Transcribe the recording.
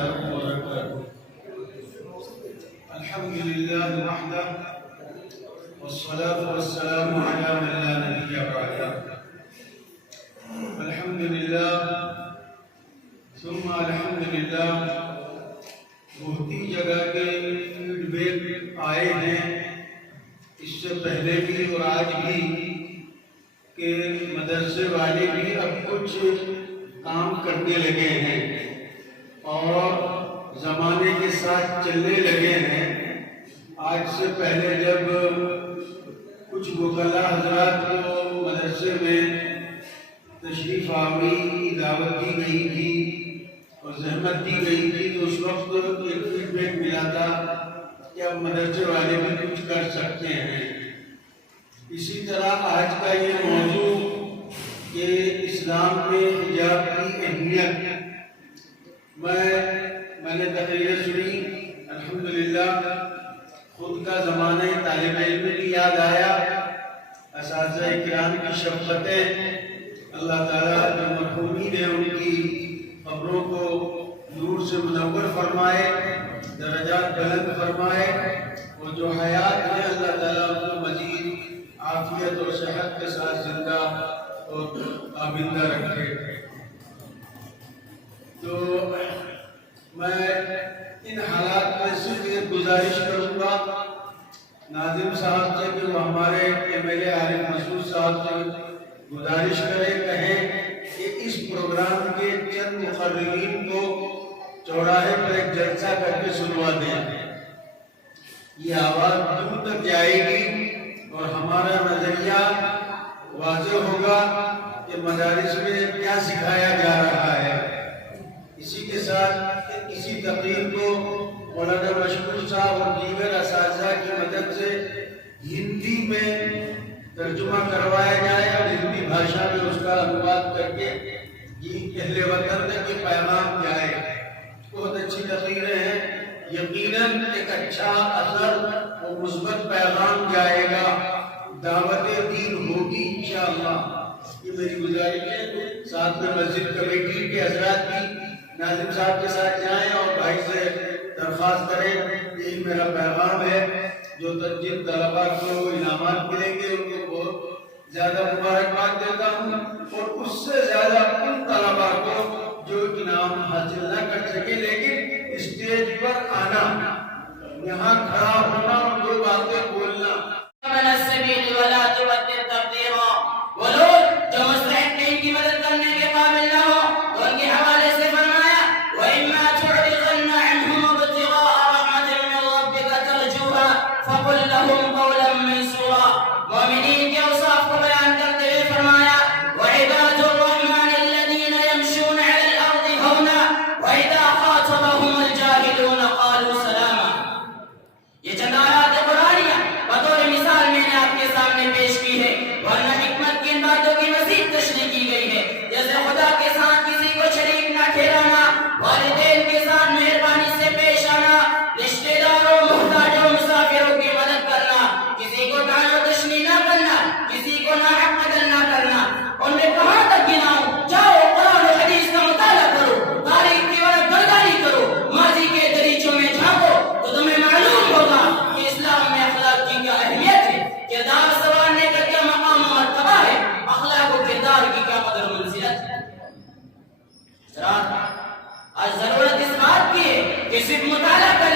تعالى وبركاته. الحمد لله وحده والصلاة والسلام على من لا نبي بعده. الحمد لله ثم الحمد لله. بہت جگہ کے فیڈ بیک آئے ہیں اس سے پہلے بھی اور آج بھی کہ مدرسے والے بھی اب کچھ کام کرنے لگے ہیں اور زمانے کے ساتھ چلنے لگے ہیں. آج سے پہلے جب کچھ وکلاء حضرات کو مدرسے میں تشریف آوری کی دعوت دی گئی تھی اور زحمت دی گئی تھی تو اس وقت ایک فیڈ بیک ملا تھا کہ اب مدرسے والے بھی کچھ کر سکتے ہیں. اسی طرح آج کا یہ موضوع کہ اسلام میں حجاب کی اہمیت، میں نے تقریر سنی، الحمدللہ خود کا زمانہ طالب علم بھی یاد آیا، اساتذہ کرام کی شفقتیں، اللہ تعالیٰ جو مرحومین ہیں ان کی قبروں کو نور سے منور فرمائے، درجات بلند فرمائے، اور جو حیات ہیں اللہ تعالیٰ ان کو مزید عافیت اور صحت کے ساتھ زندہ اور آبندہ رکھے. تو میں ان حالات میں صرف ایک گزارش کروں گا ناظم صاحب سے کہ وہ ہمارے MLA عارف مسعود صاحب سے گزارش کریں، کہیں کہ اس پروگرام کے چند مقررین کو چوراہے پر ایک جلسہ کر کے سنوا دیں. یہ آواز دور تک جائے گی اور ہمارا نظریہ واضح ہوگا کہ مدارس میں کیا سکھایا جا رہا ہے. اسی کے ساتھ اسی تقریر کو مولانا مشکور صاحب اور دیگر اساتذہ کی مدد سے ہندی میں ترجمہ کروایا جائے اور ہندی بھاشا میں اس کا انواد کر کے یہ اہل وطن تک یہ پیغام جائے. بہت اچھی تقریریں ہیں، یقیناً ایک اچھا اثر اور مثبت پیغام جائے گا، دعوت دین ہوگی انشاءاللہ. یہ میری گزارش ہے. ساتھ میں مسجد کمیٹی کے حضرات بھی ناظم صاحب کے ساتھ جائیں اور بھائی سے درخواست کریں. یہی میرا پیغام ہے. جو جن طلباء کو انعامات ملیں گے ان کو بہت زیادہ مبارکباد دیتا ہوں، اور اس سے زیادہ ان طلباء کو جو انعام حاصل نہ کر سکے لیکن اسٹیج پر آنا، یہاں کھڑا ہونا اور دو باتیں بولنا. وہ لوگ جو مستحق ان کی مدد کرنے کے قابل نہ ہو تو ان کے حوالے سے فرمایا وَإِمَّا تُعْرِضَنَّ عَنْهُمُ ابْتِغَاءَ رَحْمَةٍ مِّن رَّبِّكَ تَرْجُوهَا فَقُل لَّهُمْ قَوْلًا مَّيْسُورًا. مومنین کے اوصاف کو بیان کرتے ہوئے فرمایا وَعِبَادُ الرَّحْمَٰنِ الَّذِينَ يَمْشُونَ عَلَى الْأَرْضِ هَوْنًا وَإِذَا خَاطَبَهُمُ الْجَاهِلُونَ قَالُوا سَلَامًا. یہ چند آیات قرآنیہ بطور مثال میں نے آپ کے سامنے پیش کی ہے، ورنہ حکمت کی ان باتوں کی مزید تشریح کی گئی ہے. جیسے خدا کے ساتھ کسی کو شریک نہ ٹھہرانا، والدین کے ساتھ مہربانی سے پیش آنا، رشتہ داروں، محتاجوں، مسافروں کی مدد کرنا، کسی کو طعن و تشنیع نہ کرنا، کسی کو ناحق قتل نہ کرنا. اور میں کہاں تک گناؤں؟ جاؤ قرآن و حدیث کا مطالعہ کرو، تاریخ کی ورق گردانی کرو، ماضی کے دریچوں میں جھانکو تو تمہیں معلوم ہوگا کہ اسلام میں اخلاق کی کیا اہمیت ہے، کردار سنوارنے کا کیا مقام و مرتبہ ہے، اخلاق و کردار کی کیا قدر و منزلت ہے. آج ضرورت اس بات کی ہے کہ صرف مطالعہ کر